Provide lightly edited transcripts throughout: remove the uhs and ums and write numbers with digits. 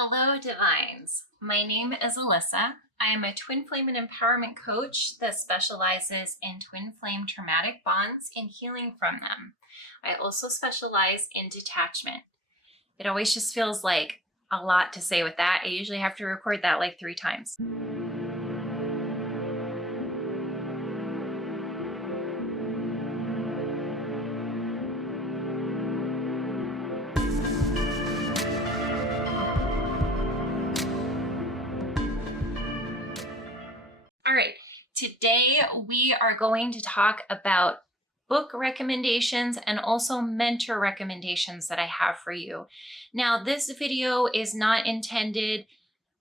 Hello, Divines. My name is Alyssa. I am a twin flame and empowerment coach that specializes in twin flame traumatic bonds and healing from them. I also specialize in detachment. It always just feels like a lot to say with that. I usually have to record that like 3 times. All right, today we are going to talk about book recommendations and also mentor recommendations that I have for you. Now, this video is not intended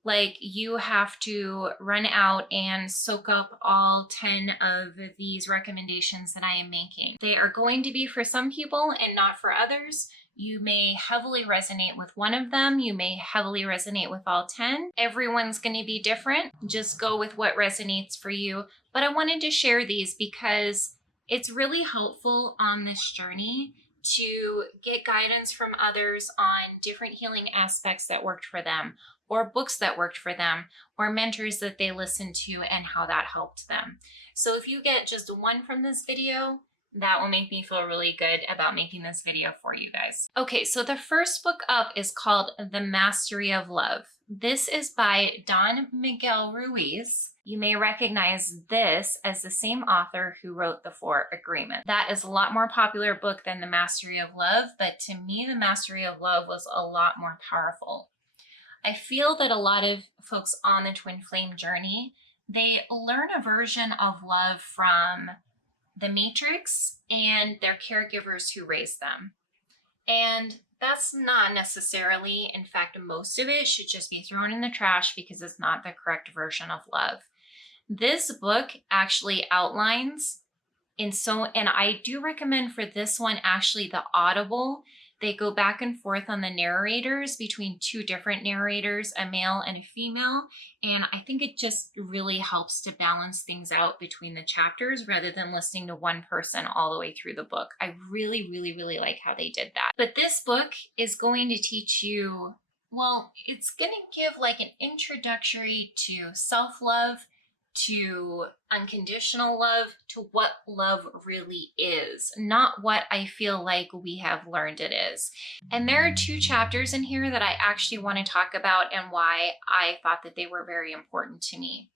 like you have to run out and soak up all 10 of these recommendations that I am making. They are going to be for some people and not for others. You may heavily resonate with one of them. You may heavily resonate with all 10. Everyone's going to be different. Just go with what resonates for you. But I wanted to share these because it's really helpful on this journey to get guidance from others on different healing aspects that worked for them, or books that worked for them, or mentors that they listened to and how that helped them. So if you get just one from this video, that will make me feel really good about making this video for you guys. Okay, so the first book up is called The Mastery of Love. This is by Don Miguel Ruiz. You may recognize this as the same author who wrote The Four Agreements. That is a lot more popular book than The Mastery of Love, but to me, The Mastery of Love was a lot more powerful. I feel that a lot of folks on the twin flame journey, they learn a version of love from the Matrix and their caregivers who raised them. And that's not necessarily, in fact, most of it should just be thrown in the trash because it's not the correct version of love. This book actually outlines, and I do recommend for this one actually the Audible. They go back and forth on the narrators between 2 different narrators, a male and a female. And I think it just really helps to balance things out between the chapters rather than listening to one person all the way through the book. I really, really, really like how they did that. But this book is going to teach you, well, it's going to give like an introductory to self-love, to unconditional love, to what love really is, not what I feel like we have learned it is. And there are 2 chapters in here that I actually want to talk about and why I thought that they were very important to me.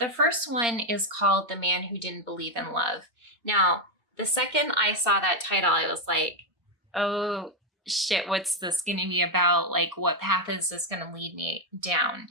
The first one is called The Man Who Didn't Believe in Love. Now, the second I saw that title, I was like, oh shit, what's this going to be about? Like, what path is this going to lead me down?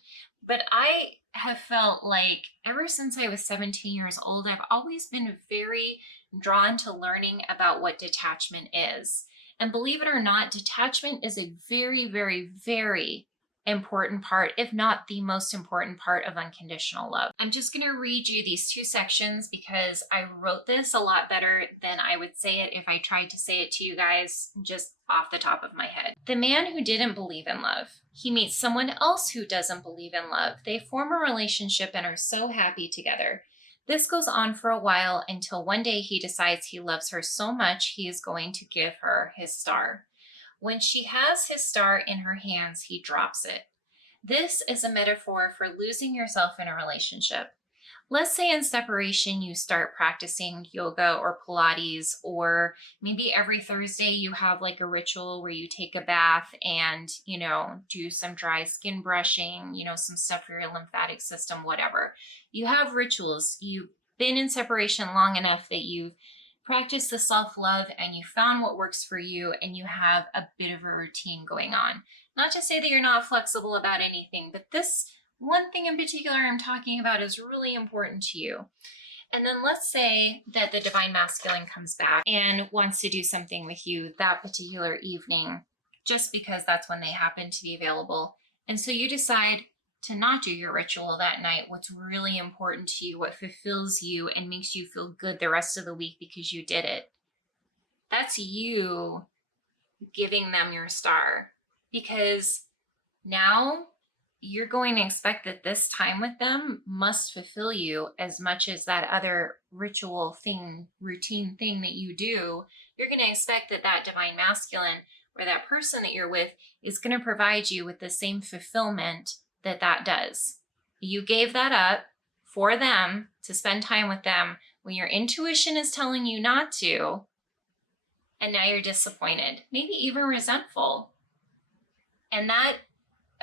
But I have felt like ever since I was 17 years old, I've always been very drawn to learning about what detachment is. And believe it or not, detachment is a very, very, very important part, if not the most important part of unconditional love. I'm just going to read you these 2 sections because I wrote this a lot better than I would say it if I tried to say it to you guys just off the top of my head. The man who didn't believe in love. He meets someone else who doesn't believe in love. They form a relationship and are so happy together. This goes on for a while until one day he decides he loves her so much he is going to give her his star. When she has his star in her hands, he drops it. This is a metaphor for losing yourself in a relationship. Let's say in separation, you start practicing yoga or Pilates, or maybe every Thursday you have like a ritual where you take a bath and, do some dry skin brushing, some stuff for your lymphatic system, whatever. You have rituals. You've been in separation long enough that you've practiced the self-love and you found what works for you and you have a bit of a routine going on. Not to say that you're not flexible about anything, but this one thing in particular I'm talking about is really important to you. And then let's say that the divine masculine comes back and wants to do something with you that particular evening, just because that's when they happen to be available. And so you decide to not do your ritual that night, what's really important to you, what fulfills you and makes you feel good the rest of the week because you did it. That's you giving them your star, because now you're going to expect that this time with them must fulfill you as much as that other ritual thing, routine thing that you do. You're going to expect that divine masculine or that person that you're with is going to provide you with the same fulfillment that that does. You gave that up for them to spend time with them when your intuition is telling you not to, and now you're disappointed, maybe even resentful. And that,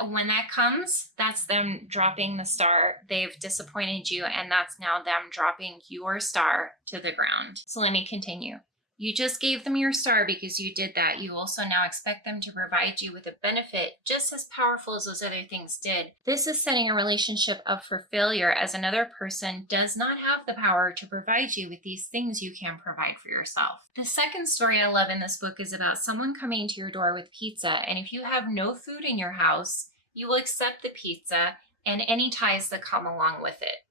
when that comes, that's them dropping the star. They've disappointed you, and that's now them dropping your star to the ground. So let me continue. You just gave them your star because you did that. You also now expect them to provide you with a benefit just as powerful as those other things did. This is setting a relationship up for failure, as another person does not have the power to provide you with these things you can provide for yourself. The second story I love in this book is about someone coming to your door with pizza, and if you have no food in your house, you will accept the pizza and any ties that come along with it.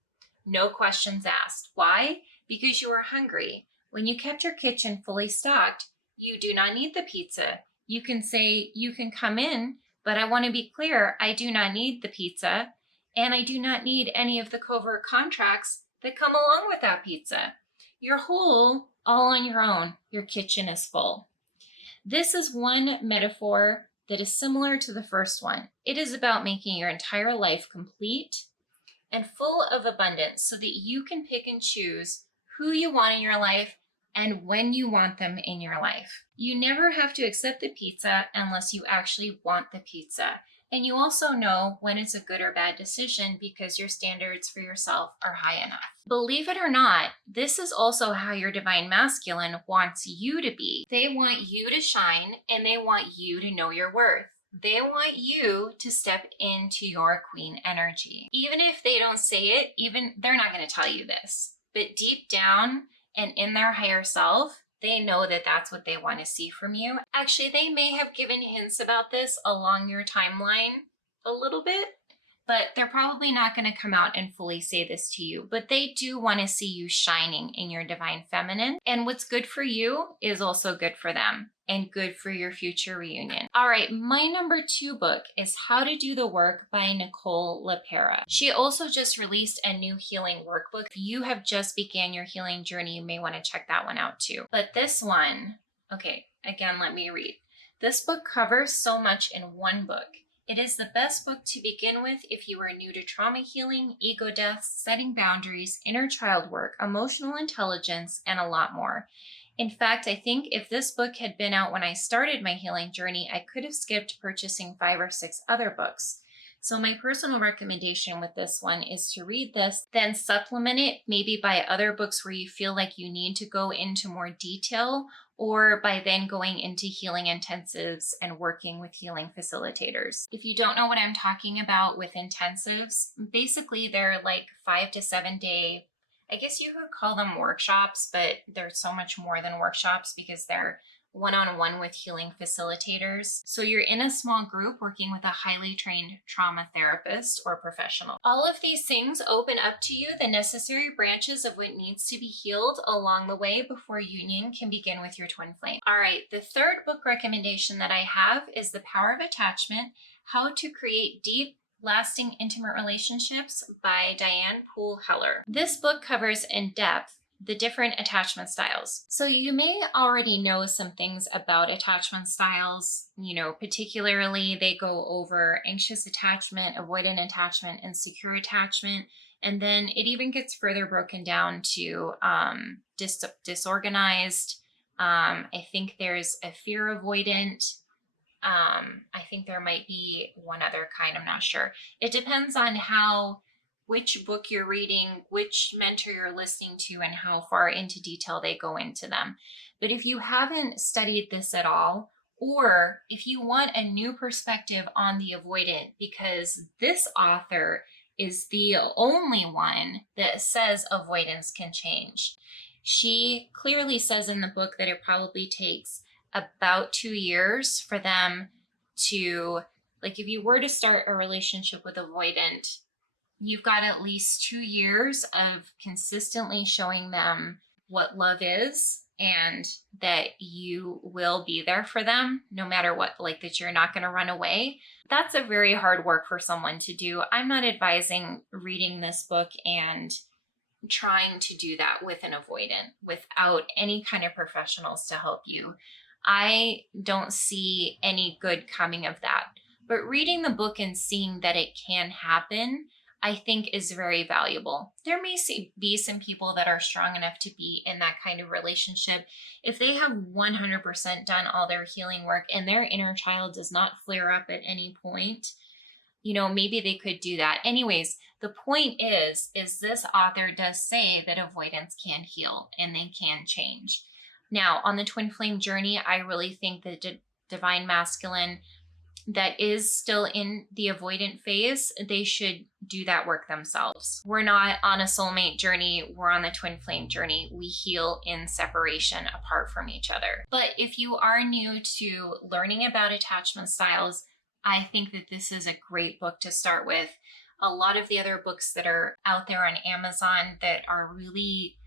No questions asked. Why? Because you are hungry. When you kept your kitchen fully stocked, you do not need the pizza. You can say, you can come in, but I want to be clear, I do not need the pizza, and I do not need any of the covert contracts that come along with that pizza. You're whole, all on your own. Your kitchen is full. This is one metaphor that is similar to the first one. It is about making your entire life complete and full of abundance so that you can pick and choose who you want in your life and when you want them in your life. You never have to accept the pizza unless you actually want the pizza. And you also know when it's a good or bad decision because your standards for yourself are high enough. Believe it or not, this is also how your divine masculine wants you to be. They want you to shine, and they want you to know your worth. They want you to step into your queen energy. Even if they don't say it, they're not going to tell you this. But deep down and in their higher self, they know that that's what they want to see from you. Actually, they may have given hints about this along your timeline a little bit, but they're probably not going to come out and fully say this to you. But they do want to see you shining in your divine feminine. And what's good for you is also good for them and good for your future reunion. All right, my number 2 book is How to Do the Work by Nicole LePera. She also just released a new healing workbook. If you have just began your healing journey, you may want to check that one out too. But this one, okay, again, let me read. This book covers so much in one book. It is the best book to begin with if you are new to trauma healing, ego deaths, setting boundaries, inner child work, emotional intelligence, and a lot more. In fact, I think if this book had been out when I started my healing journey, I could have skipped purchasing 5 or 6 other books. So my personal recommendation with this one is to read this, then supplement it maybe by other books where you feel like you need to go into more detail, or by then going into healing intensives and working with healing facilitators. If you don't know what I'm talking about with intensives, basically they're like 5 to 7 day, I guess you could call them workshops, but they're so much more than workshops because they're one-on-one with healing facilitators. So you're in a small group working with a highly trained trauma therapist or professional. All of these things open up to you the necessary branches of what needs to be healed along the way before union can begin with your twin flame. All right, the third book recommendation that I have is The Power of Attachment: How to Create Deep, Lasting Intimate Relationships by Diane Poole Heller. This book covers in depth the different attachment styles. So you may already know some things about attachment styles. You know, particularly they go over anxious attachment, avoidant attachment, and secure attachment. And then it even gets further broken down to disorganized. I think there's a fear avoidant. I think there might be one other kind, I'm not sure. It depends on which book you're reading, which mentor you're listening to, and how far into detail they go into them. But if you haven't studied this at all, or if you want a new perspective on the avoidant, because this author is the only one that says avoidance can change. She clearly says in the book that it probably takes about 2 years for them to, like, if you were to start a relationship with avoidant, you've got at least 2 years of consistently showing them what love is and that you will be there for them no matter what, like that you're not going to run away. That's a very hard work for someone to do. I'm not advising reading this book and trying to do that with an avoidant without any kind of professionals to help you. I don't see any good coming of that. But reading the book and seeing that it can happen, I think is very valuable. There may be some people that are strong enough to be in that kind of relationship. If they have 100% done all their healing work and their inner child does not flare up at any point, maybe they could do that. Anyways, the point is this author does say that avoidance can heal and they can change. Now, on the twin flame journey, I really think that divine masculine that is still in the avoidant phase, they should do that work themselves. We're not on a soulmate journey. We're on the twin flame journey. We heal in separation apart from each other. But if you are new to learning about attachment styles, I think that this is a great book to start with. A lot of the other books that are out there on Amazon that are really,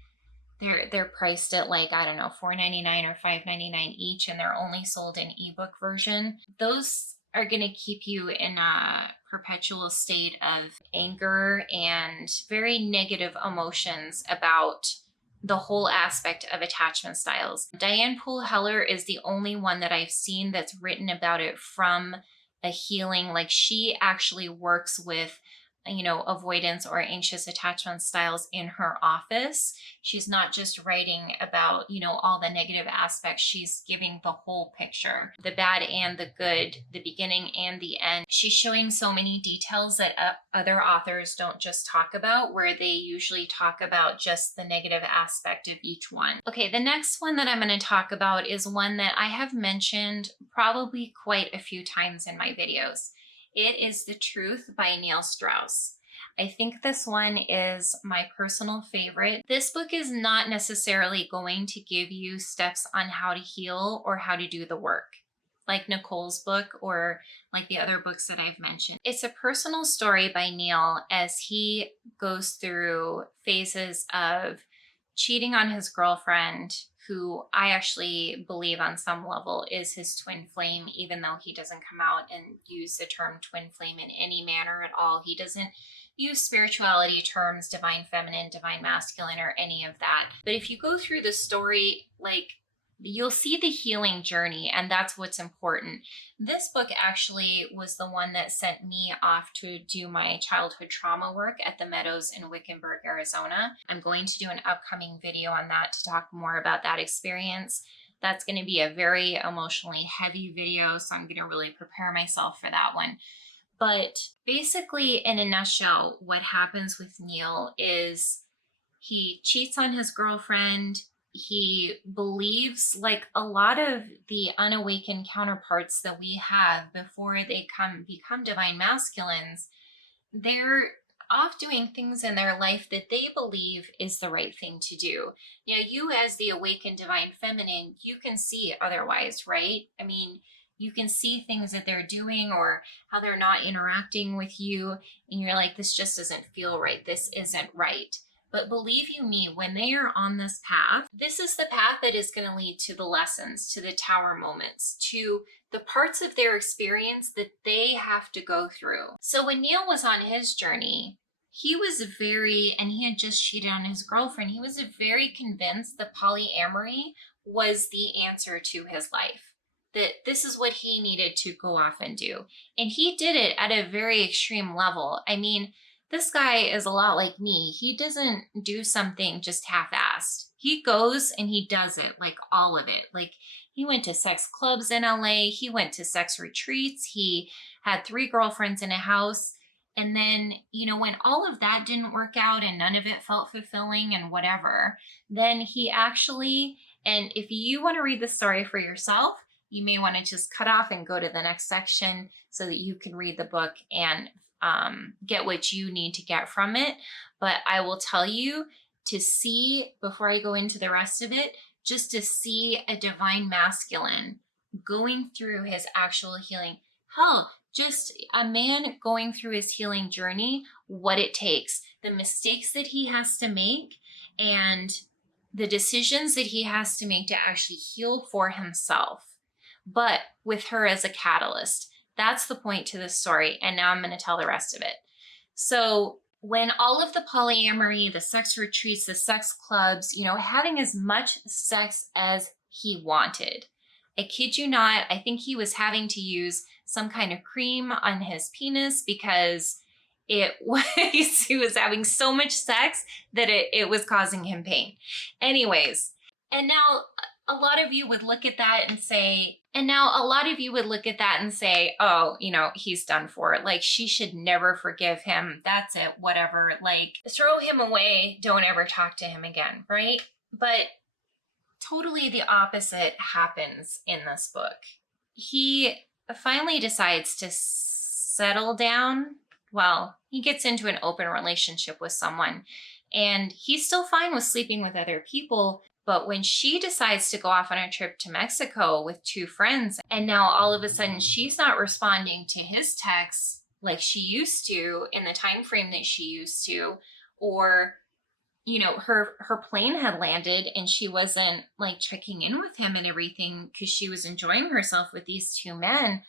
they're priced at like, I don't know, $4.99 or $5.99 each, and they're only sold in ebook version. Those are going to keep you in a perpetual state of anger and very negative emotions about the whole aspect of attachment styles. Diane Poole Heller is the only one that I've seen that's written about it from a healing, like she actually works with avoidance or anxious attachment styles in her office. She's not just writing about, all the negative aspects. She's giving the whole picture, the bad and the good, the beginning and the end. She's showing so many details that other authors don't just talk about, where they usually talk about just the negative aspect of each one. Okay, the next one that I'm going to talk about is one that I have mentioned probably quite a few times in my videos. It is The Truth by Neil Strauss. I think this one is my personal favorite. This book is not necessarily going to give you steps on how to heal or how to do the work, like Nicole's book or like the other books that I've mentioned. It's a personal story by Neil as he goes through phases of cheating on his girlfriend, who I actually believe on some level is his twin flame, even though he doesn't come out and use the term twin flame in any manner at all. He doesn't use spirituality terms, divine feminine, divine masculine, or any of that. But if you go through the story, like, you'll see the healing journey, and that's what's important. This book actually was the one that sent me off to do my childhood trauma work at the Meadows in Wickenburg, Arizona. I'm going to do an upcoming video on that to talk more about that experience. That's going to be a very emotionally heavy video, so I'm going to really prepare myself for that one. But basically, in a nutshell, what happens with Neil is he cheats on his girlfriend. He believes, like a lot of the unawakened counterparts that we have before they become divine masculines, they're off doing things in their life that they believe is the right thing to do. Now, you as the awakened divine feminine, you can see otherwise, right? I mean, you can see things that they're doing or how they're not interacting with you, and you're like, this just doesn't feel right. This isn't right. But believe you me, when they are on this path, this is the path that is going to lead to the lessons, to the tower moments, to the parts of their experience that they have to go through. So when Neil was on his journey, he had just cheated on his girlfriend. He was very convinced that polyamory was the answer to his life, that this is what he needed to go off and do. And he did it at a very extreme level. I mean, this guy is a lot like me. He doesn't do something just half-assed. He goes and he does it, like all of it. Like, he went to sex clubs in LA. He went to sex retreats. He had 3 girlfriends in a house. And then, when all of that didn't work out and none of it felt fulfilling and whatever, then he actually, and if you want to read the story for yourself, you may want to just cut off and go to the next section so that you can read the book and get what you need to get from it. But I will tell you to see, before I go into the rest of it, just to see a divine masculine going through his actual healing. Hell, just a man going through his healing journey, what it takes, the mistakes that he has to make, and the decisions that he has to make to actually heal for himself, but with her as a catalyst. That's the point to this story. And now I'm going to tell the rest of it. So when all of the polyamory, the sex retreats, the sex clubs, having as much sex as he wanted. I kid you not, I think he was having to use some kind of cream on his penis because it was, he was having so much sex that it was causing him pain. Anyways, and now a lot of you would look at that and say, oh, you know, he's done for it. Like, she should never forgive him. That's it, whatever. Like, throw him away. Don't ever talk to him again, right? But totally the opposite happens in this book. He finally decides to settle down. Well, he gets into an open relationship with someone, and he's still fine with sleeping with other people. But when she decides to go off on a trip to Mexico with 2 friends, and now all of a sudden she's not responding to his texts like she used to in the time frame that she used to, or, you know, her plane had landed and she wasn't like checking in with him and everything because she was enjoying herself with these 2 men,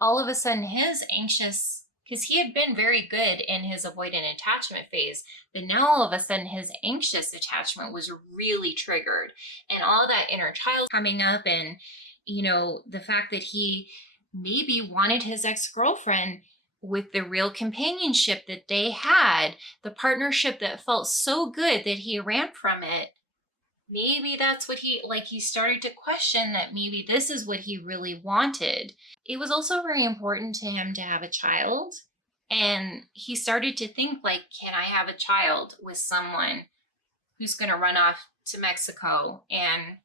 all of a sudden his anxious, because he had been very good in his avoidant attachment phase, but now all of a sudden his anxious attachment was really triggered, and all that inner child coming up, and, you know, the fact that he maybe wanted his ex-girlfriend with the real companionship that they had, the partnership that felt so good that he ran from it. Maybe that's what he started to question that maybe this is what he really wanted. It was also very important to him to have a child. And he started to think, like, can I have a child with someone who's going to run off to Mexico? And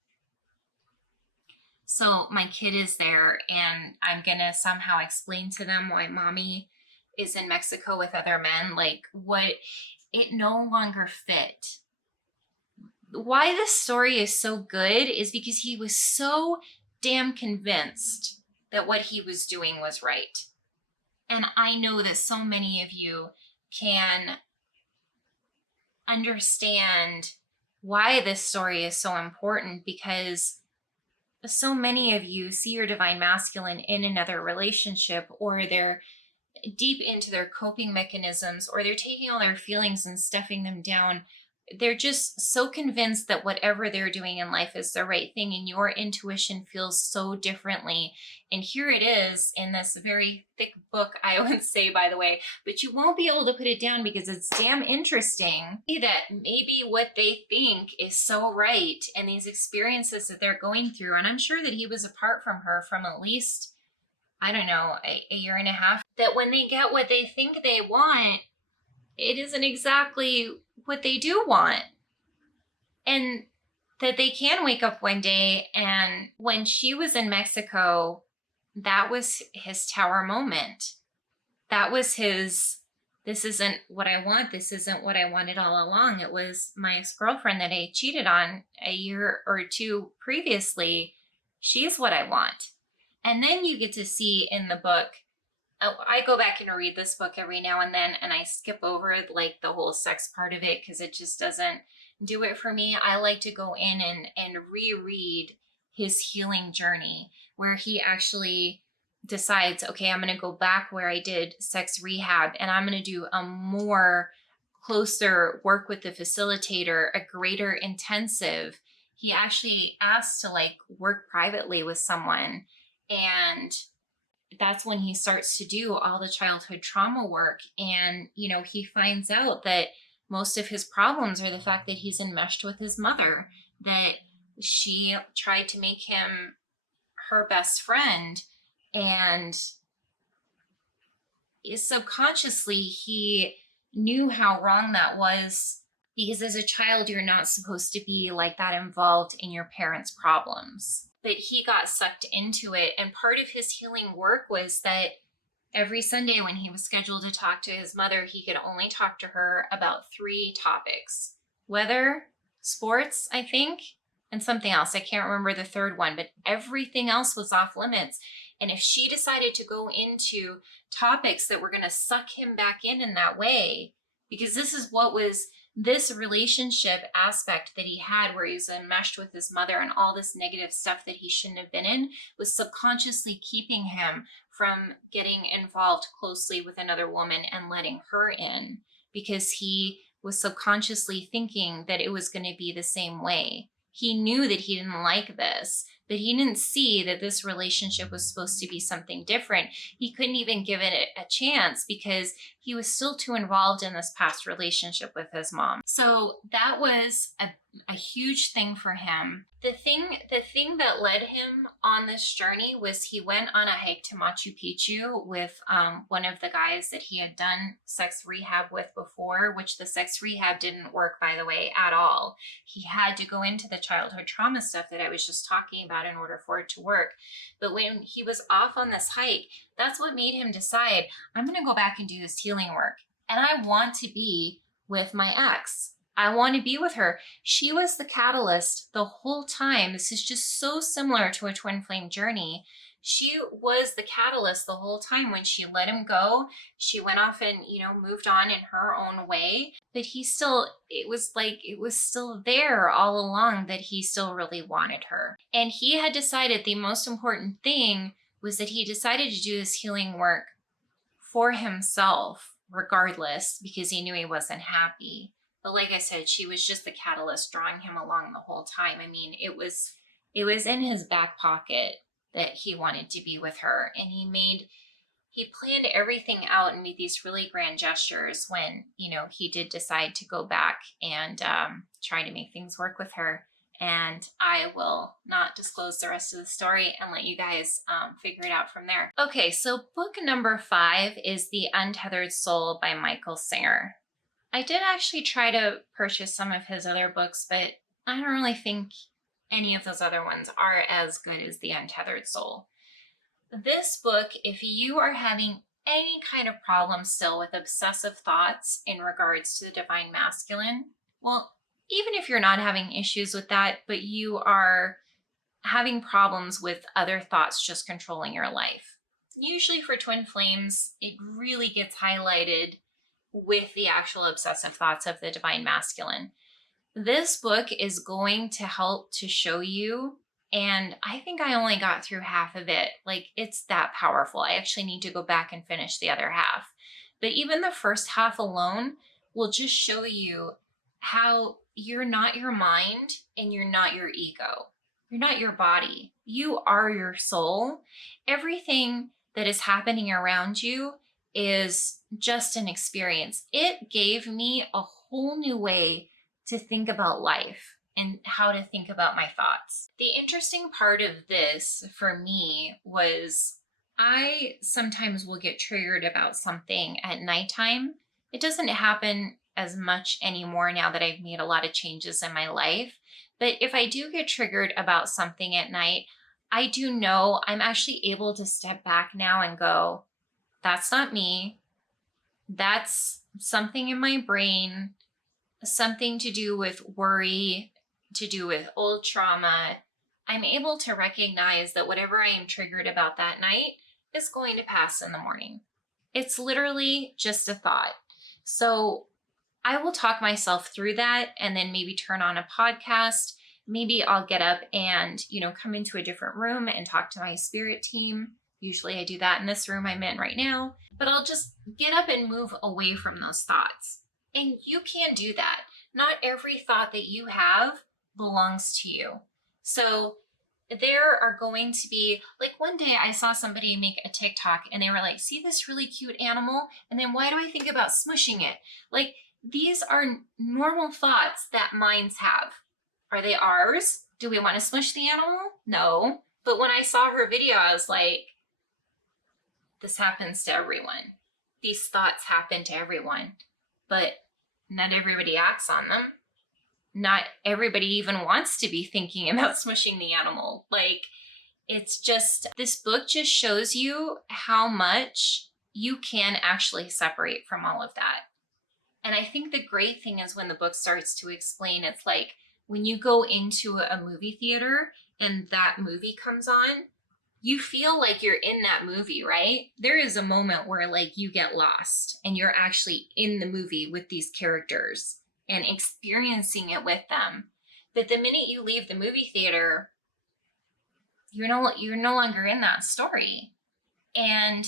so my kid is there, and I'm going to somehow explain to them why mommy is in Mexico with other men. Like, what it no longer fit. Why this story is so good is because he was so damn convinced that what he was doing was right. And I know that so many of you can understand why this story is so important, because so many of you see your divine masculine in another relationship, or they're deep into their coping mechanisms, or they're taking all their feelings and stuffing them down. They're just so convinced that whatever they're doing in life is the right thing, and your intuition feels so differently. And here it is in this very thick book, I would say, by the way, but you won't be able to put it down because it's damn interesting that maybe what they think is so right, and these experiences that they're going through. And I'm sure that he was apart from her from at least, I don't know, a year and a half, that when they get what they think they want, it isn't exactly what they do want. And that they can wake up one day, and when she was in Mexico, that was his tower moment. That was his, this isn't what I want. This isn't what I wanted all along. It was my ex-girlfriend that I cheated on a year or 2 previously. She's what I want. And then you get to see in the book, I go back and read this book every now and then, and I skip over like the whole sex part of it because it just doesn't do it for me. I like to go in and reread his healing journey, where he actually decides, okay, I'm going to go back where I did sex rehab, and I'm going to do a more closer work with the facilitator, a greater intensive. He actually asked to like work privately with someone, and that's when he starts to do all the childhood trauma work. And, you know, he finds out that most of his problems are the fact that he's enmeshed with his mother, that she tried to make him her best friend. And subconsciously, he knew how wrong that was, because as a child, you're not supposed to be like that involved in your parents' problems. But he got sucked into it. And part of his healing work was that every Sunday when he was scheduled to talk to his mother, he could only talk to her about 3 topics: weather, sports, I think, and something else. I can't remember the third one, but everything else was off limits. And if she decided to go into topics that were going to suck him back in that way, because this is what was this relationship aspect that he had, where he was enmeshed with his mother, and all this negative stuff that he shouldn't have been in was subconsciously keeping him from getting involved closely with another woman and letting her in, because he was subconsciously thinking that it was going to be the same way. He knew that he didn't like this, but he didn't see that this relationship was supposed to be something different. He couldn't even give it a chance because he was still too involved in this past relationship with his mom. So that was a huge thing for him. The thing that led him on this journey was he went on a hike to Machu Picchu with one of the guys that he had done sex rehab with before, which the sex rehab didn't work, by the way, at all. He had to go into the childhood trauma stuff that I was just talking about in order for it to work. But when he was off on this hike, that's what made him decide, I'm going to go back and do this healing work. And I want to be with my ex. I want to be with her. She was the catalyst the whole time. This is just so similar to a twin flame journey. She was the catalyst the whole time. When she let him go, she went off and, moved on in her own way. But it was still there all along that he still really wanted her. And he had decided the most important thing was that he decided to do this healing work for himself, regardless, because he knew he wasn't happy. But like I said, she was just the catalyst drawing him along the whole time. I mean, it was in his back pocket that he wanted to be with her. And he planned everything out and made these really grand gestures when, he did decide to go back and try to make things work with her. And I will not disclose the rest of the story and let you guys figure it out from there. Okay, so book number 5 is The Untethered Soul by Michael Singer. I did actually try to purchase some of his other books, but I don't really think any of those other ones are as good as The Untethered Soul. This book, if you are having any kind of problem still with obsessive thoughts in regards to the divine masculine, well, even if you're not having issues with that, but you are having problems with other thoughts just controlling your life, usually for twin flames, it really gets highlighted with the actual obsessive thoughts of the divine masculine. This book is going to help to show you, and I think I only got through half of it. Like, it's that powerful. I actually need to go back and finish the other half. But even the first half alone will just show you how you're not your mind and you're not your ego. You're not your body. You are your soul. Everything that is happening around you is just an experience. It gave me a whole new way to think about life and how to think about my thoughts. The interesting part of this for me was I sometimes will get triggered about something at nighttime. It doesn't happen as much anymore now that I've made a lot of changes in my life. But if I do get triggered about something at night, I do know I'm actually able to step back now and go, that's not me. That's something in my brain, something to do with worry, to do with old trauma. I'm able to recognize that whatever I am triggered about that night is going to pass in the morning. It's literally just a thought. So I will talk myself through that and then maybe turn on a podcast. Maybe I'll get up and, come into a different room and talk to my spirit team. Usually I do that in this room I'm in right now, but I'll just get up and move away from those thoughts. And you can do that. Not every thought that you have belongs to you. So there are going to be, like, one day I saw somebody make a TikTok and they were like, see this really cute animal? And then why do I think about smushing it? Like, these are normal thoughts that minds have. Are they ours? Do we want to smush the animal? No. But when I saw her video, I was like, this happens to everyone. These thoughts happen to everyone, but not everybody acts on them. Not everybody even wants to be thinking about smushing the animal. Like, it's just, this book just shows you how much you can actually separate from all of that. And I think the great thing is when the book starts to explain, it's like when you go into a movie theater and that movie comes on, you feel like you're in that movie, right? There is a moment where like you get lost and you're actually in the movie with these characters and experiencing it with them. But the minute you leave the movie theater, you're no longer in that story. And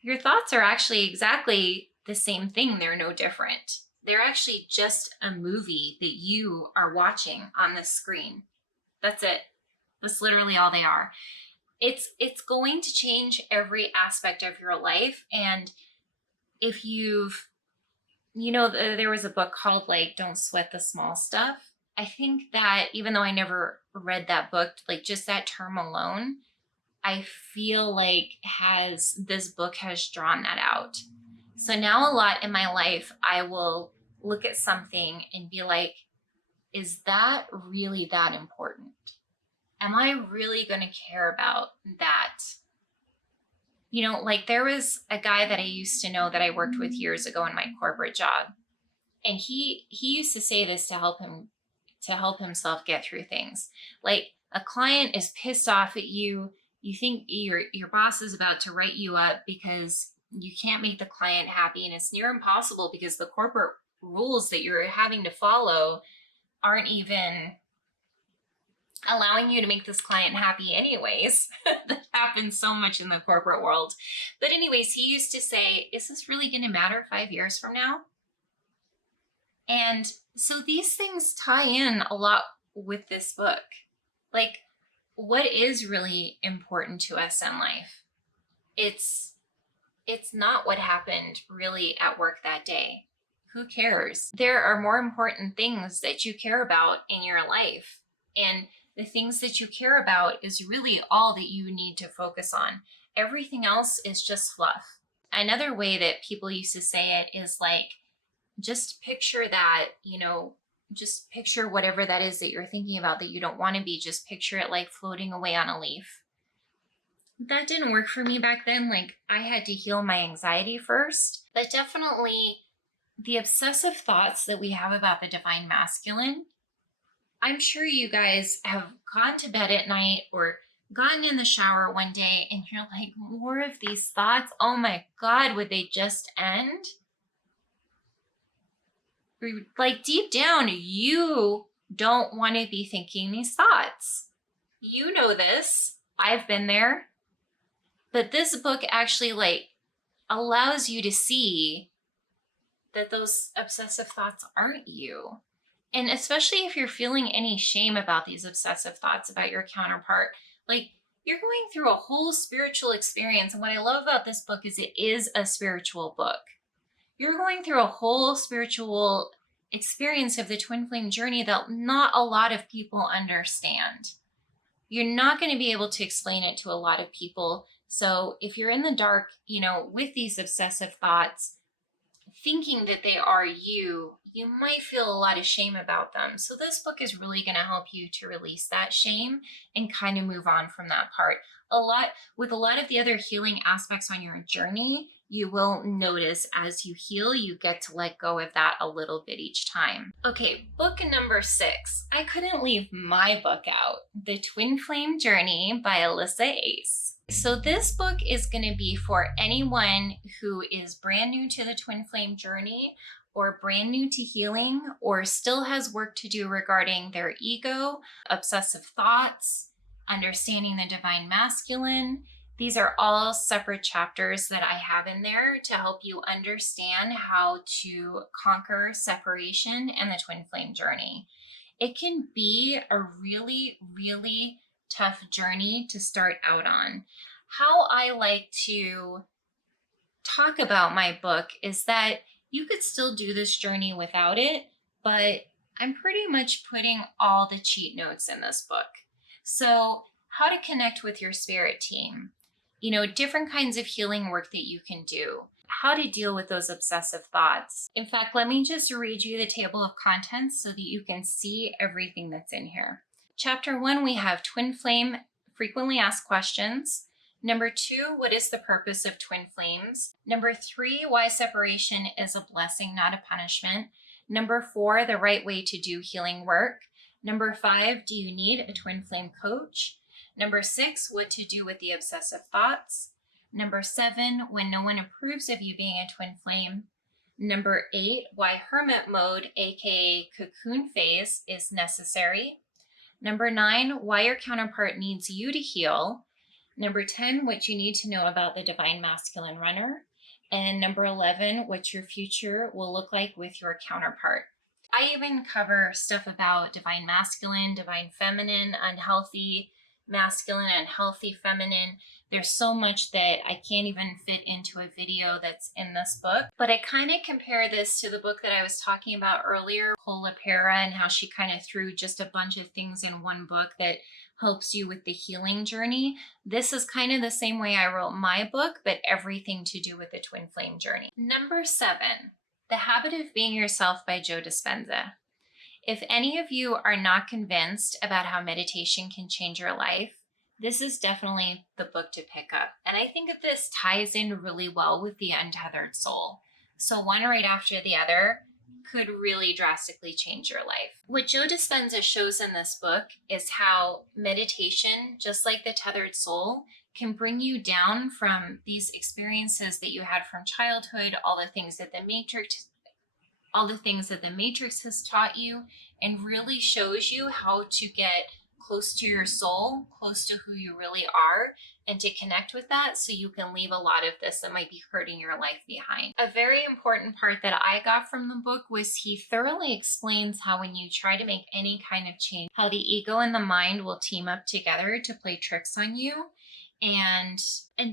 your thoughts are actually exactly the same thing. They're no different. They're actually just a movie that you are watching on the screen. That's it. That's literally all they are. It's going to change every aspect of your life. And if you've, there was a book called like Don't Sweat the Small Stuff. I think that even though I never read that book, like just that term alone, I feel like this book has drawn that out. So now a lot in my life, I will look at something and be like, is that really that important? Am I really going to care about that? Like there was a guy that I used to know that I worked with years ago in my corporate job. And he used to say this to help himself get through things. Like a client is pissed off at you. You think your boss is about to write you up because you can't make the client happy, and it's near impossible because the corporate rules that you're having to follow aren't even allowing you to make this client happy anyways. That happens so much in the corporate world. But anyways, he used to say, is this really going to matter 5 years from now? And so these things tie in a lot with this book. Like, what is really important to us in life? It's not what happened really at work that day. Who cares? There are more important things that you care about in your life. And the things that you care about is really all that you need to focus on. Everything else is just fluff. Another way that people used to say it is like, just picture that, just picture whatever that is that you're thinking about that you don't want to be. Just picture it like floating away on a leaf. That didn't work for me back then. Like I had to heal my anxiety first. But definitely the obsessive thoughts that we have about the divine masculine, I'm sure you guys have gone to bed at night or gotten in the shower one day and you're like, more of these thoughts. Oh my God, would they just end? Like deep down, you don't want to be thinking these thoughts. You know this. I've been there. But this book actually like allows you to see that those obsessive thoughts aren't you. And especially if you're feeling any shame about these obsessive thoughts about your counterpart, like you're going through a whole spiritual experience. And what I love about this book is it is a spiritual book. You're going through a whole spiritual experience of the twin flame journey that not a lot of people understand. You're not going to be able to explain it to a lot of people. So if you're in the dark, with these obsessive thoughts, thinking that they are you, you might feel a lot of shame about them. So this book is really going to help you to release that shame and kind of move on from that part. With a lot of the other healing aspects on your journey, you will notice as you heal, you get to let go of that a little bit each time. Okay, book number 6. I couldn't leave my book out. The Twinflame Journey by Alyssa Ace. So this book is going to be for anyone who is brand new to the twin flame journey or brand new to healing or still has work to do regarding their ego, obsessive thoughts, understanding the divine masculine. These are all separate chapters that I have in there to help you understand how to conquer separation and the twin flame journey. It can be a really, really tough journey to start out on. How I like to talk about my book is that you could still do this journey without it, but I'm pretty much putting all the cheat notes in this book. So how to connect with your spirit team, different kinds of healing work that you can do, how to deal with those obsessive thoughts. In fact, let me just read you the table of contents so that you can see everything that's in here. Chapter 1, we have twin flame frequently asked questions. Number 2, what is the purpose of twin flames? Number 3, why separation is a blessing, not a punishment. Number 4, the right way to do healing work. Number 5, do you need a twin flame coach? Number 6, what to do with the obsessive thoughts. Number 7, when no one approves of you being a twin flame. Number 8, why hermit mode, aka cocoon phase, is necessary. Number 9, why your counterpart needs you to heal. Number 10, what you need to know about the divine masculine runner. And number 11, what your future will look like with your counterpart. I even cover stuff about divine masculine, divine feminine, unhealthy, masculine and healthy feminine. There's so much that I can't even fit into a video that's in this book. But I kind of compare this to the book that I was talking about earlier, Polipara, and how she kind of threw just a bunch of things in one book that helps you with the healing journey. This is kind of the same way I wrote my book, but everything to do with the twin flame journey. Number 7, The Habit of Being Yourself by Joe Dispenza. If any of you are not convinced about how meditation can change your life, this is definitely the book to pick up. And I think that this ties in really well with the Untethered Soul. So one right after the other could really drastically change your life. What Joe Dispenza shows in this book is how meditation, just like the Tethered Soul, can bring you down from these experiences that you had from childhood, all the things that the Matrix has taught you, and really shows you how to get close to your soul, close to who you really are, and to connect with that so you can leave a lot of this that might be hurting your life behind. A very important part that I got from the book was he thoroughly explains how when you try to make any kind of change, how the ego and the mind will team up together to play tricks on you and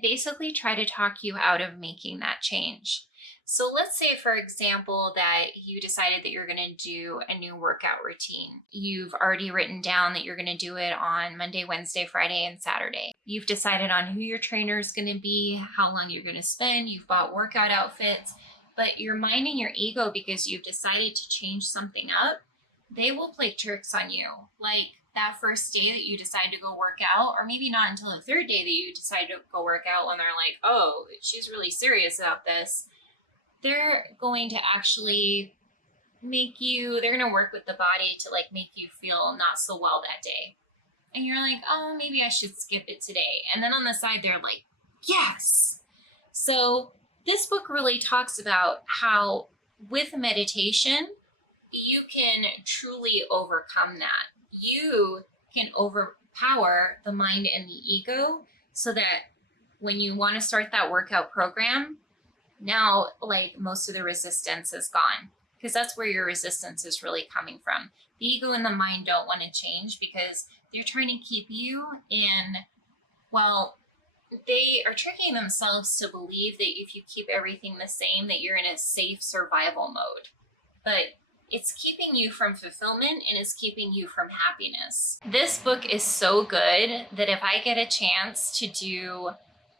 basically try to talk you out of making that change. So let's say, for example, that you decided that you're going to do a new workout routine. You've already written down that you're going to do it on Monday, Wednesday, Friday, and Saturday. You've decided on who your trainer is going to be, how long you're going to spend. You've bought workout outfits, but your mind and your ego, because you've decided to change something up, they will play tricks on you. Like that first day that you decide to go work out, or maybe not until the third day that you decide to go work out, when they're like, oh, she's really serious about this. They're going to actually they're going to work with the body to like make you feel not so well that day. And you're like, oh, maybe I should skip it today. And then on the side, they're like, yes. So this book really talks about how with meditation, you can truly overcome that. You can overpower the mind and the ego so that when you want to start that workout program, now, like, most of the resistance is gone, because that's where your resistance is really coming from. The ego and the mind don't want to change because they're trying to keep you in, well, they are tricking themselves to believe that if you keep everything the same, that you're in a safe survival mode. But it's keeping you from fulfillment and it's keeping you from happiness. This book is so good that if I get a chance to do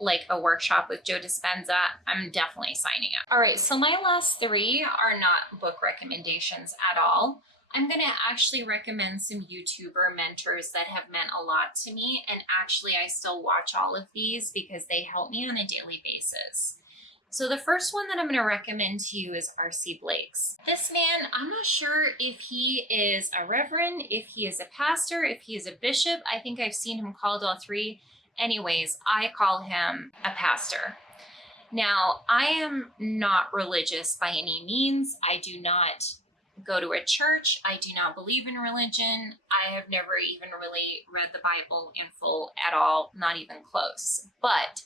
like a workshop with Joe Dispenza, I'm definitely signing up. All right, so my last 3 are not book recommendations at all. I'm gonna actually recommend some YouTuber mentors that have meant a lot to me, and actually I still watch all of these because they help me on a daily basis. So the first one that I'm gonna recommend to you is R.C. Blakes. This man, I'm not sure if he is a reverend, if he is a pastor, if he is a bishop. I think I've seen him called all 3. Anyways, I call him a pastor. Now, I am not religious by any means. I do not go to a church. I do not believe in religion. I have never even really read the Bible in full at all, not even close. But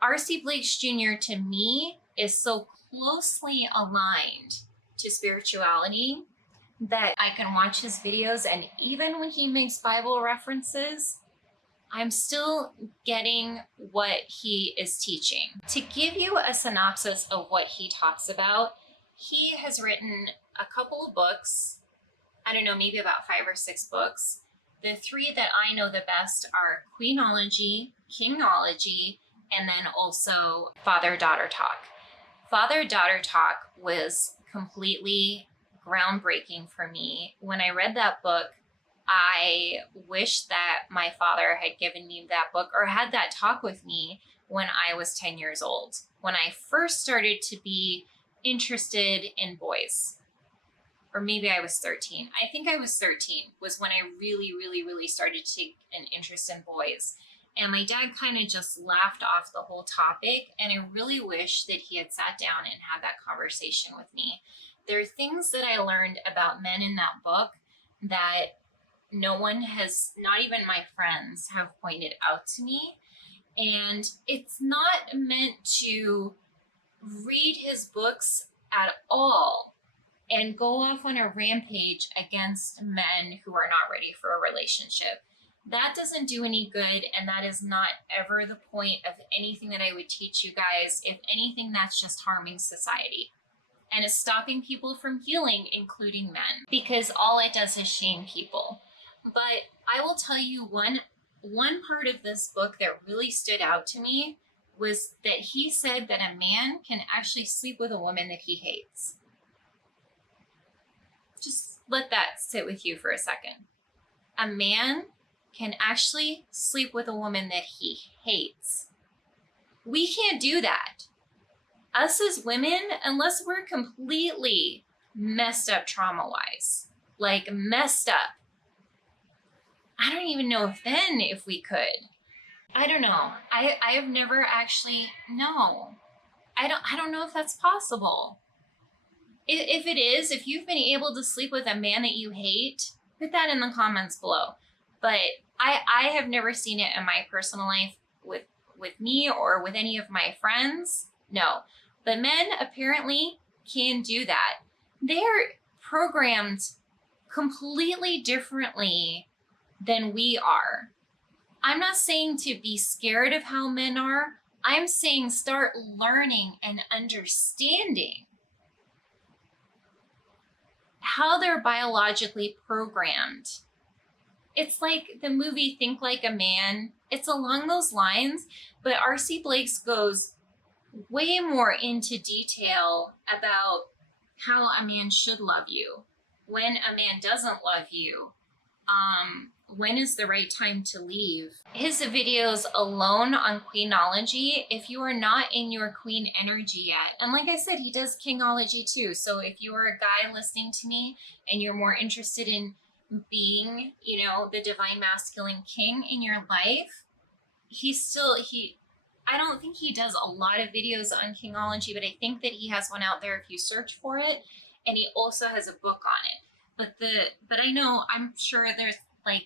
R.C. Blakes Jr. to me is so closely aligned to spirituality that I can watch his videos, and even when he makes Bible references, I'm still getting what he is teaching. To give you a synopsis of what he talks about, he has written a couple of books, I don't know, maybe about 5 or 6 books. The 3 that I know the best are Queenology, Kingology, and then also Father-Daughter Talk. Father-Daughter Talk was completely groundbreaking for me. When I read that book, I wish that my father had given me that book or had that talk with me when I was 10 years old, when I first started to be interested in boys. Or maybe I was 13. I think I was 13 was when I really started to take an interest in boys. And my dad kind of just laughed off the whole topic. And I really wish that he had sat down and had that conversation with me. There are things that I learned about men in that book that no one has, not even my friends, have pointed out to me. And it's not meant to read his books at all and go off on a rampage against men who are not ready for a relationship. That doesn't do any good, and that is not ever the point of anything that I would teach you guys. If anything, that's just harming society and is stopping people from healing, including men, because all it does is shame people. But I will tell you one part of this book that really stood out to me was that he said that a man can actually sleep with a woman that he hates. Just let that sit with you for a second. A man can actually sleep with a woman that he hates. We can't do that. Us as women, unless we're completely messed up trauma-wise, like messed up, I don't even know if we could. I don't know. I have never actually, no. I don't know if that's possible. If it is, if you've been able to sleep with a man that you hate, put that in the comments below. But I have never seen it in my personal life with me or with any of my friends. No. But men apparently can do that. They're programmed completely differently than we are. I'm not saying to be scared of how men are. I'm saying start learning and understanding how they're biologically programmed. It's like the movie Think Like a Man. It's along those lines, but R.C. Blakes goes way more into detail about how a man should love you, when a man doesn't love you, when is the right time to leave. His videos alone on Queenology, if you are not in your queen energy yet, and like I said, he does Kingology too, so if you are a guy listening to me and you're more interested in being, you know, the divine masculine king in your life, I don't think he does a lot of videos on Kingology, but I think that he has one out there if you search for it, and he also has a book on it. But I know, I'm sure there's like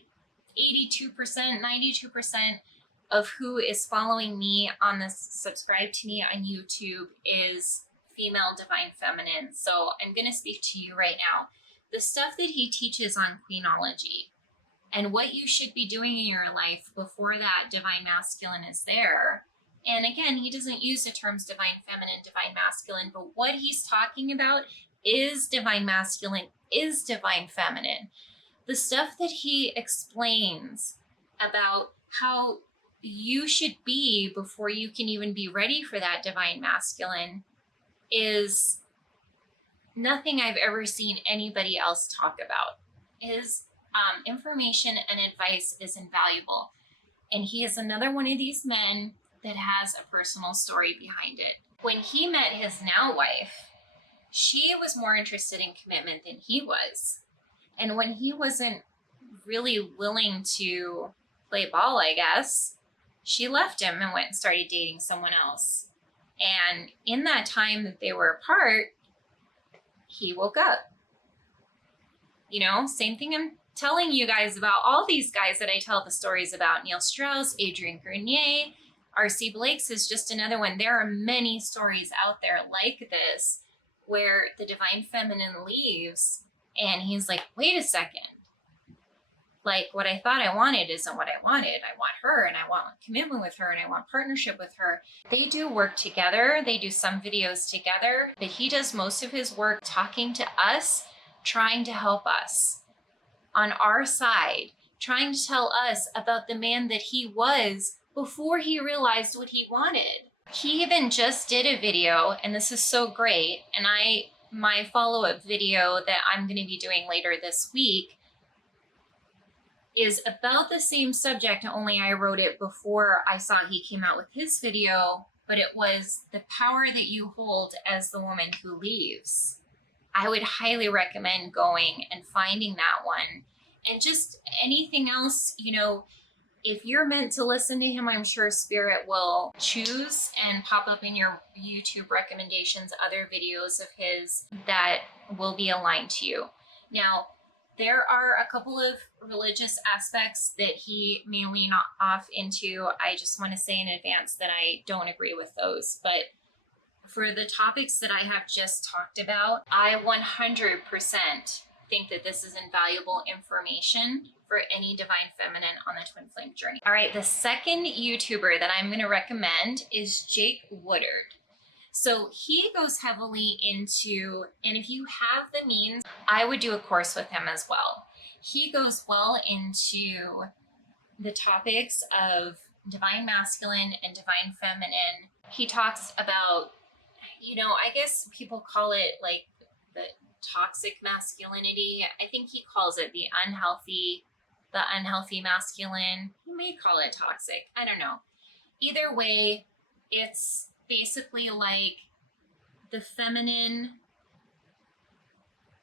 82%, 92% of who is following me on this, subscribe to me on YouTube, is female divine feminine. So I'm going to speak to you right now. The stuff that he teaches on Queenology and what you should be doing in your life before that divine masculine is there. And again, he doesn't use the terms divine feminine, divine masculine, but what he's talking about is divine masculine, is divine feminine. The stuff that he explains about how you should be before you can even be ready for that divine masculine is nothing I've ever seen anybody else talk about. His information and advice is invaluable. And he is another one of these men that has a personal story behind it. When he met his now wife, she was more interested in commitment than he was. And when he wasn't really willing to play ball, I guess, she left him and went and started dating someone else. And in that time that they were apart, he woke up. You know, same thing I'm telling you guys about all these guys that I tell the stories about. Neil Strauss, Adrian Grenier, R.C. Blakes is just another one. There are many stories out there like this where the divine feminine leaves and he's like, wait a second. Like, what I thought I wanted isn't what I wanted. I want her, and I want commitment with her, and I want partnership with her. They do work together. They do some videos together, but he does most of his work talking to us, trying to help us on our side, trying to tell us about the man that he was before he realized what he wanted. He even just did a video, and this is so great, and my follow-up video that I'm going to be doing later this week is about the same subject, only I wrote it before I saw he came out with his video, but it was the power that you hold as the woman who leaves. I would highly recommend going and finding that one. And just anything else, you know, if you're meant to listen to him, I'm sure Spirit will choose and pop up in your YouTube recommendations other videos of his that will be aligned to you. Now, there are a couple of religious aspects that he may lean off into. I just want to say in advance that I don't agree with those. But for the topics that I have just talked about, I 100% think that this is invaluable information for any divine feminine on the twin flame journey. All right, the second YouTuber that I'm going to recommend is Jake Woodard. So he goes heavily into, and if you have the means, I would do a course with him as well. He goes well into the topics of divine masculine and divine feminine. He talks about, I guess people call it like the toxic masculinity. I think he calls it the unhealthy masculine. He may call it toxic. I don't know. Either way, it's basically like the feminine.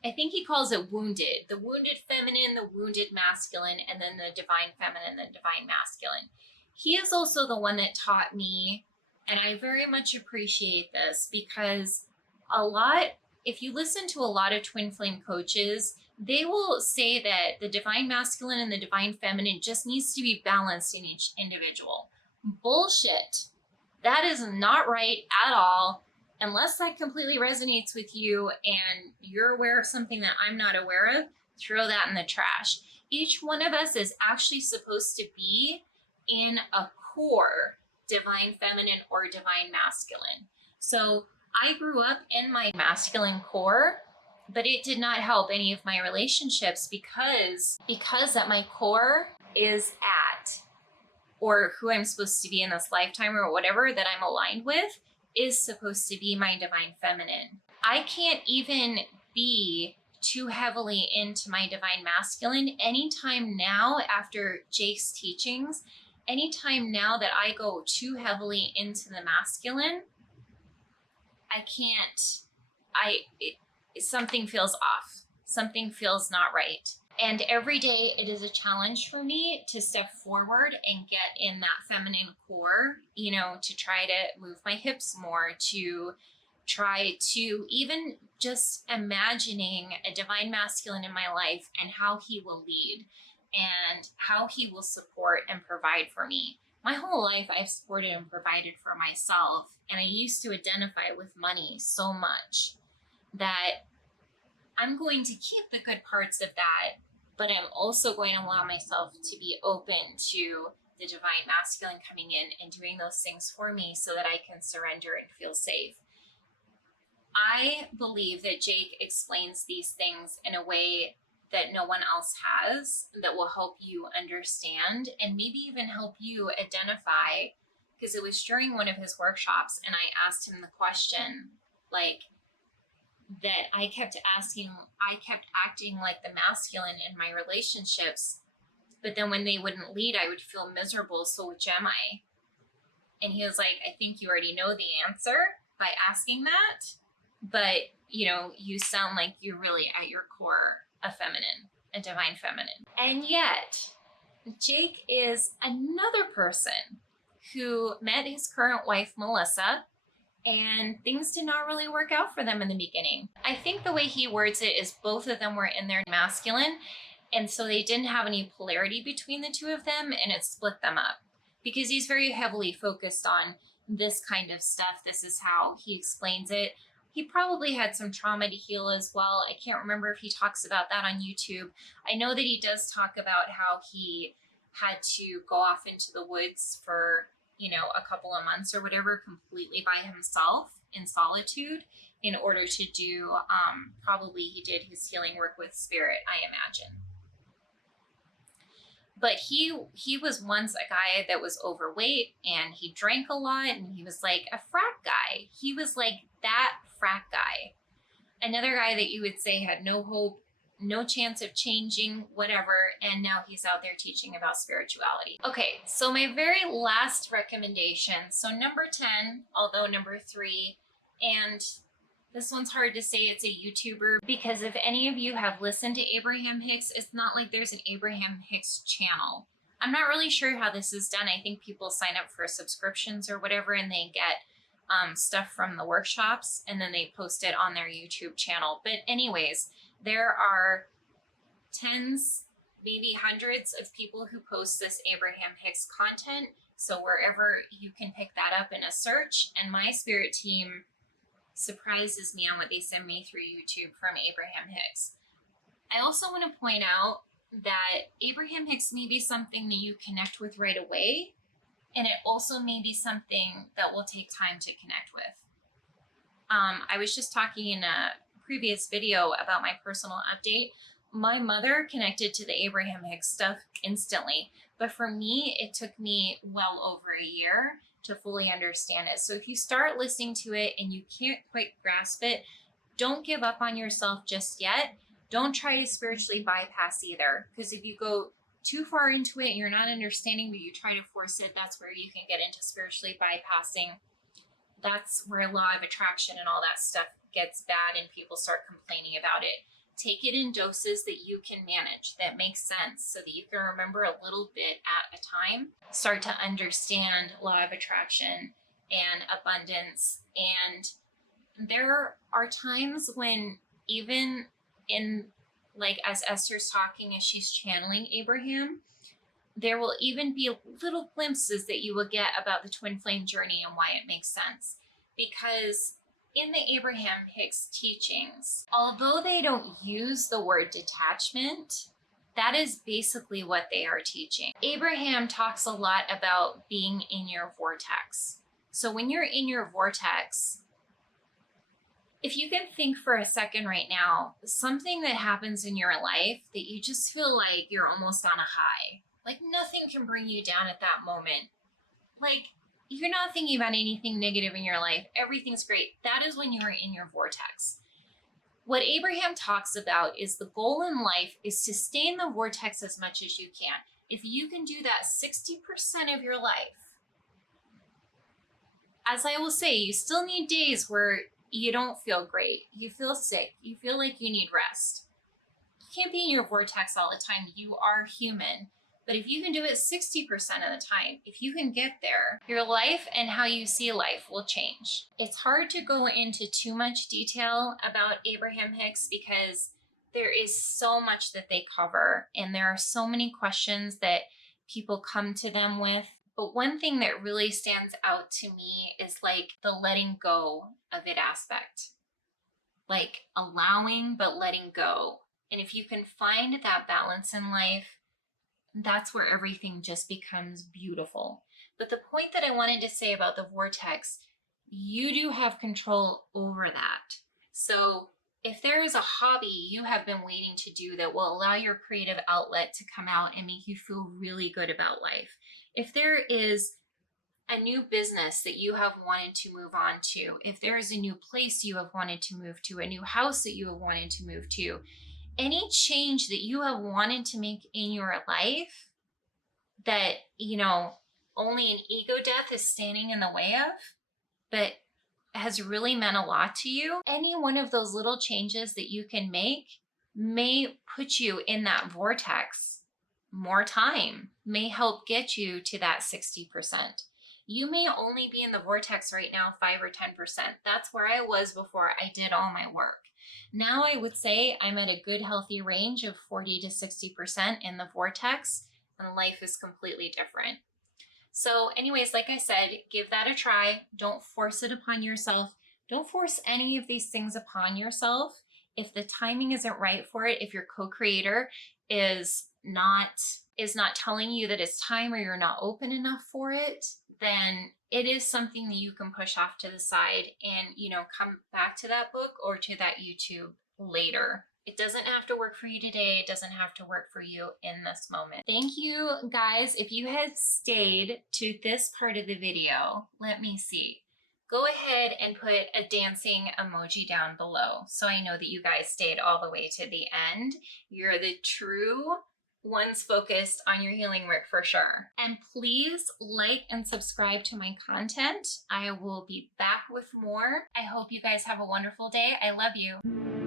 I think he calls it wounded. The wounded feminine, the wounded masculine, and then the divine feminine, the divine masculine. He is also the one that taught me, and I very much appreciate this because if you listen to a lot of twin flame coaches, they will say that the divine masculine and the divine feminine just needs to be balanced in each individual. Bullshit. That is not right at all. Unless that completely resonates with you and you're aware of something that I'm not aware of, throw that in the trash. Each one of us is actually supposed to be in a core divine feminine or divine masculine. So I grew up in my masculine core, but it did not help any of my relationships because at my core is at, or who I'm supposed to be in this lifetime or whatever that I'm aligned with, is supposed to be my divine feminine. I can't even be too heavily into my divine masculine anytime now after Jake's teachings. Anytime now that I go too heavily into the masculine, I can't. Something feels off. Something feels not right. And every day it is a challenge for me to step forward and get in that feminine core, to try to move my hips more, to try to even just imagining a divine masculine in my life and how he will lead and how he will support and provide for me. My whole life I've supported and provided for myself, and I used to identify with money so much that I'm going to keep the good parts of that, but I'm also going to allow myself to be open to the divine masculine coming in and doing those things for me so that I can surrender and feel safe. I believe that Jake explains these things in a way that no one else has, that will help you understand and maybe even help you identify, because it was during one of his workshops and I asked him the question, that I kept acting like the masculine in my relationships, but then when they wouldn't lead, I would feel miserable. So which am I? And he was like, I think you already know the answer by asking that, but you sound like you're really at your core a feminine, a divine feminine. And yet Jake is another person who met his current wife, Melissa, and things did not really work out for them in the beginning. I think the way he words it is both of them were in their masculine, and so they didn't have any polarity between the two of them, and it split them up. Because he's very heavily focused on this kind of stuff. This is how he explains it. He probably had some trauma to heal as well. I can't remember if he talks about that on YouTube. I know that he does talk about how he had to go off into the woods for a couple of months or whatever, completely by himself in solitude in order to do, probably he did his healing work with spirit, I imagine. But he was once a guy that was overweight and he drank a lot and he was like a frat guy. He was like that frat guy. Another guy that you would say had no hope, no chance of changing, whatever, and now he's out there teaching about spirituality. Okay, so my very last recommendation, so number 10, although number 3, and this one's hard to say it's a YouTuber, because if any of you have listened to Abraham Hicks, it's not like there's an Abraham Hicks channel. I'm not really sure how this is done. I think people sign up for subscriptions or whatever, and they get stuff from the workshops, and then they post it on their YouTube channel. But anyways, there are tens, maybe hundreds of people who post this Abraham Hicks content. So wherever you can pick that up in a search, and my spirit team surprises me on what they send me through YouTube from Abraham Hicks. I also want to point out that Abraham Hicks may be something that you connect with right away, and it also may be something that will take time to connect with. I was just talking in a previous video about my personal update. My mother connected to the Abraham Hicks stuff instantly, but for me, it took me well over a year to fully understand it. So if you start listening to it and you can't quite grasp it, don't give up on yourself just yet. Don't try to spiritually bypass either, because if you go too far into it and you're not understanding, but you try to force it, that's where you can get into spiritually bypassing. That's where law of attraction and all that stuff gets bad and people start complaining about it. Take it in doses that you can manage, that makes sense, so that you can remember a little bit at a time. Start to understand law of attraction and abundance. And there are times when, even in, like, as Esther's talking, as she's channeling Abraham, there will even be little glimpses that you will get about the Twinflame Journey and why it makes sense. Because in the Abraham Hicks teachings, although they don't use the word detachment, that is basically what they are teaching. Abraham talks a lot about being in your vortex. So when you're in your vortex, if you can think for a second right now, something that happens in your life that you just feel like you're almost on a high, like nothing can bring you down at that moment. Like you're not thinking about anything negative in your life. Everything's great. That is when you are in your vortex. What Abraham talks about is the goal in life is to stay in the vortex as much as you can. If you can do that 60% of your life, as I will say, you still need days where you don't feel great. You feel sick. You feel like you need rest. You can't be in your vortex all the time. You are human. But if you can do it 60% of the time, if you can get there, your life and how you see life will change. It's hard to go into too much detail about Abraham Hicks because there is so much that they cover and there are so many questions that people come to them with. But one thing that really stands out to me is like the letting go of it aspect. Like allowing but letting go. And if you can find that balance in life, that's where everything just becomes beautiful. But the point that I wanted to say about the vortex, you do have control over that. So if there is a hobby you have been waiting to do that will allow your creative outlet to come out and make you feel really good about life, if there is a new business that you have wanted to move on to, if there is a new place you have wanted to move to, a new house that you have wanted to move to, any change that you have wanted to make in your life that, you know, only an ego death is standing in the way of, but has really meant a lot to you, any one of those little changes that you can make may put you in that vortex more time, may help get you to that 60%. You may only be in the vortex right now 5 or 10%. That's where I was before I did all my work. Now I would say I'm at a good healthy range of 40 to 60% in the vortex, and life is completely different. So anyways, like I said, give that a try. Don't force it upon yourself. Don't force any of these things upon yourself. If the timing isn't right for it, if your co-creator is not telling you that it's time or you're not open enough for it, then it is something that you can push off to the side and, you know, come back to that book or to that YouTube later. It doesn't have to work for you today. It doesn't have to work for you in this moment. Thank you guys. If you had stayed to this part of the video, let me see. Go ahead and put a dancing emoji down below so I know that you guys stayed all the way to the end. You're the true ones focused on your healing work for sure. And please like and subscribe to my content. I will be back with more. I hope you guys have a wonderful day. I love you.